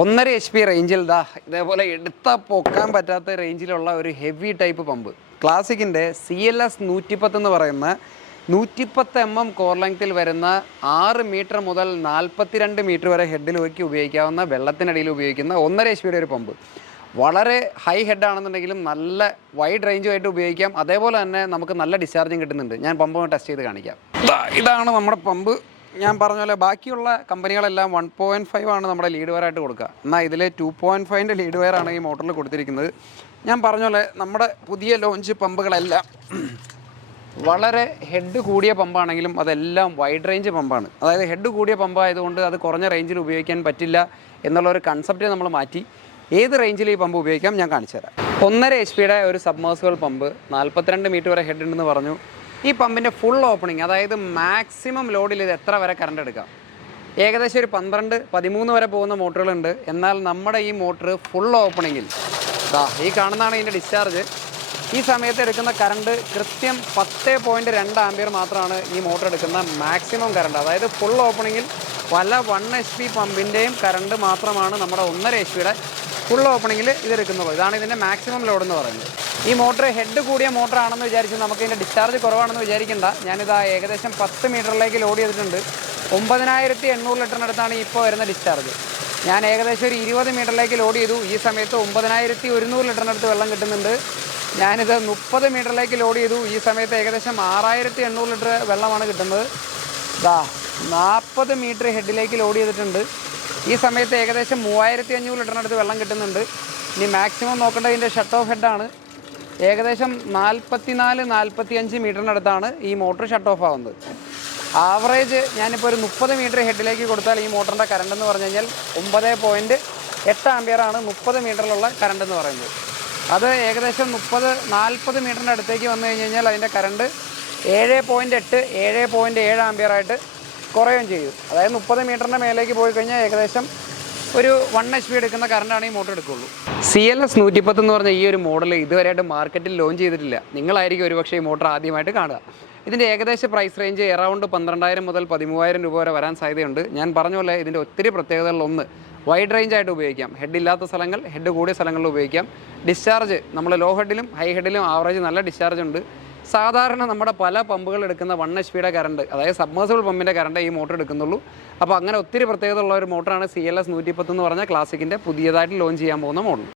1.5 HP റേഞ്ചിൽ ഇതേപോലെ എടുത്താൽ പൊക്കാൻ പറ്റാത്ത റേഞ്ചിലുള്ള ഒരു ഹെവി ടൈപ്പ് പമ്പ് ക്ലാസിക്കിൻ്റെ CLS 110 എന്ന് പറയുന്ന 110 mm കോർ ലെങ്ത്തിൽ വരുന്ന 6 മീറ്റർ മുതൽ 42 മീറ്റർ വരെ ഹെഡിൽ വയ്ക്കി ഉപയോഗിക്കാവുന്ന വെള്ളത്തിനടിയിൽ ഉപയോഗിക്കുന്ന 1.5 HP ഒരു പമ്പ്. വളരെ ഹൈ ഹെഡ് ആണെന്നുണ്ടെങ്കിലും നല്ല വൈഡ് റേഞ്ചുമായിട്ട് ഉപയോഗിക്കാം. അതേപോലെ തന്നെ നമുക്ക് നല്ല ഡിസ്ചാർജും കിട്ടുന്നുണ്ട്. ഞാൻ പമ്പ് ടെസ്റ്റ് ചെയ്ത് കാണിക്കാം. ഇതാണ് നമ്മുടെ പമ്പ്. ഞാൻ പറഞ്ഞ പോലെ ബാക്കിയുള്ള കമ്പനികളെല്ലാം 1.5 ആണ് നമ്മുടെ ലീഡ് വയറായിട്ട് കൊടുക്കുക. എന്നാൽ ഇതിൽ 2.5ൻ്റെ ലീഡ് വയറാണ് ഈ മോട്ടറിൽ കൊടുത്തിരിക്കുന്നത്. ഞാൻ പറഞ്ഞ പോലെ നമ്മുടെ പുതിയ ലോഞ്ച് പമ്പുകളെല്ലാം വളരെ ഹെഡ് കൂടിയ പമ്പാണെങ്കിലും അതെല്ലാം വൈഡ് റേഞ്ച് പമ്പാണ്. അതായത് ഹെഡ് കൂടിയ പമ്പായതുകൊണ്ട് അത് കുറഞ്ഞ റേഞ്ചിൽ ഉപയോഗിക്കാൻ പറ്റില്ല എന്നുള്ളൊരു കൺസെപ്റ്റ് നമ്മൾ മാറ്റി ഏത് റേഞ്ചിൽ ഈ പമ്പ് ഉപയോഗിക്കാം ഞാൻ കാണിച്ചു തരാം. 1.5 HP ഒരു സബ്മേഴ്സിബിൾ പമ്പ് 42 മീറ്റർ വരെ ഹെഡ് ഉണ്ടെന്ന് പറഞ്ഞു. ഈ പമ്പിൻ്റെ ഫുൾ ഓപ്പണിങ്, അതായത് മാക്സിമം ലോഡിൽ ഇത് എത്ര വരെ കറണ്ട് എടുക്കാം? ഏകദേശം ഒരു 12-13 വരെ പോകുന്ന മോട്ടറുകളുണ്ട്. എന്നാൽ നമ്മുടെ ഈ മോട്ടർ ഫുൾ ഓപ്പണിങ്ങിൽ ഈ കാണുന്നതാണ് ഇതിൻ്റെ ഡിസ്ചാർജ്. ഈ സമയത്ത് എടുക്കുന്ന കറണ്ട് കൃത്യം 10.2 ആംപിയർ മാത്രമാണ് ഈ മോട്ടർ എടുക്കുന്ന മാക്സിമം കറണ്ട്. അതായത് ഫുൾ ഓപ്പണിങ്ങിൽ പല 1 HP പമ്പിൻ്റെയും കറണ്ട് മാത്രമാണ് നമ്മുടെ 1.5 HP ഫുൾ ഓപ്പണിങ്ങിൽ ഇതെടുക്കുന്നത്. ഇതാണ് ഇതിൻ്റെ മാക്സിമം ലോഡ് എന്ന് പറയുന്നത്. ഈ മോട്ടർ ഹെഡ് കൂടിയ മോട്ടറാണെന്ന് വിചാരിച്ച് നമുക്ക് ഇതിൻ്റെ ഡിസ്ചാർജ് കുറവാണെന്ന് വിചാരിക്കേണ്ട. ഞാനിതാ ഏകദേശം 10 മീറ്ററിലേക്ക് ലോഡ് ചെയ്തിട്ടുണ്ട്. 9800 ലിറ്ററിനടുത്താണ് ഇപ്പോൾ വരുന്ന ഡിസ്ചാർജ്. ഞാൻ ഏകദേശം ഒരു 20 മീറ്ററിലേക്ക് ലോഡ് ചെയ്തു. ഈ സമയത്ത് 9100 ലിറ്ററിനടുത്ത് വെള്ളം കിട്ടുന്നുണ്ട്. ഞാനിത് 30 മീറ്ററിലേക്ക് ലോഡ് ചെയ്തു. ഈ സമയത്ത് ഏകദേശം 6800 ലിറ്റർ വെള്ളമാണ് കിട്ടുന്നത്. 40 മീറ്റർ ഹെഡിലേക്ക് ലോഡ് ചെയ്തിട്ടുണ്ട്. ഈ സമയത്ത് ഏകദേശം 3500 ലിറ്ററിനടുത്ത് വെള്ളം കിട്ടുന്നുണ്ട്. ഇനി മാക്സിമം നോക്കേണ്ടതിൻ്റെ ഷട്ട് ഓഫ് ഹെഡാണ്. ഏകദേശം 44-45 മീറ്ററിനടുത്താണ് ഈ മോട്ടർ ഷട്ട് ഓഫ് ആവുന്നത്. ആവറേജ് ഞാനിപ്പോൾ ഒരു 30 മീറ്റർ ഹെഡിലേക്ക് കൊടുത്താൽ ഈ മോട്ടറിൻ്റെ കറണ്ട് എന്ന് പറഞ്ഞു കഴിഞ്ഞാൽ 9.8 ആംപിയറാണ് 30 മീറ്ററിലുള്ള കറണ്ട് എന്ന് പറയുന്നത്. അത് ഏകദേശം 30-40 മീറ്ററിൻ്റെ അടുത്തേക്ക് വന്നു കഴിഞ്ഞ് കഴിഞ്ഞാൽ അതിൻ്റെ കറണ്ട് 7.8-7.7 ആംപിയറായിട്ട് കുറയുകയും ചെയ്യും. അതായത് 30 മീറ്ററിൻ്റെ മേലേക്ക് പോയി കഴിഞ്ഞാൽ ഏകദേശം ഒരു 1 HP എടുക്കുന്ന കറണ്ടാണ് ഈ മോട്ടർ എടുക്കുകയുള്ളൂ. CLS 110 എന്ന് പറഞ്ഞ ഈ ഒരു മോഡൽ ഇതുവരെയായിട്ട് മാർക്കറ്റിൽ ലോഞ്ച് ചെയ്തിട്ടില്ല. നിങ്ങളായിരിക്കും ഒരുപക്ഷേ ഈ മോട്ടർ ആദ്യമായിട്ട് കാണുക. ഇതിൻ്റെ ഏകദേശ പ്രൈസ് റേഞ്ച് അറൗണ്ട് 12,000 മുതൽ 13,000 രൂപ വരെ വരാൻ സാധ്യതയുണ്ട്. ഞാൻ പറഞ്ഞ പോലെ ഇതിൻ്റെ ഒത്തിരി പ്രത്യേകതകളിലൊന്ന് വൈഡ് റേഞ്ചായിട്ട് ഉപയോഗിക്കാം. ഹെഡ് ഇല്ലാത്ത സ്ഥലങ്ങൾ, ഹെഡ് കൂടിയ സ്ഥലങ്ങളിൽ ഉപയോഗിക്കാം. ഡിസ്ചാർജ് നമ്മൾ ലോ ഹെഡിലും ഹൈ ഹെഡിലും ആവറേജ് നല്ല ഡിസ്ചാർജ് ഉണ്ട്. സാധാരണ നമ്മുടെ പല പമ്പുകൾ എടുക്കുന്ന 1 HP കറണ്ട്, അതായത് സബ്മേഴ്സിബിൾ പമ്പിൻ്റെ കറണ്ട് ഈ മോട്ടർ എടുക്കുന്നുള്ളൂ. അപ്പോൾ അങ്ങനെ ഒത്തിരി പ്രത്യേകത ഉള്ള ഒരു മോട്ടറാണ് CLS 110 എന്ന് പറഞ്ഞ ക്ലാസിക്കിൻ്റെ പുതിയതായിട്ട് ലോഞ്ച് ചെയ്യാൻ പോകുന്ന മോഡൽ.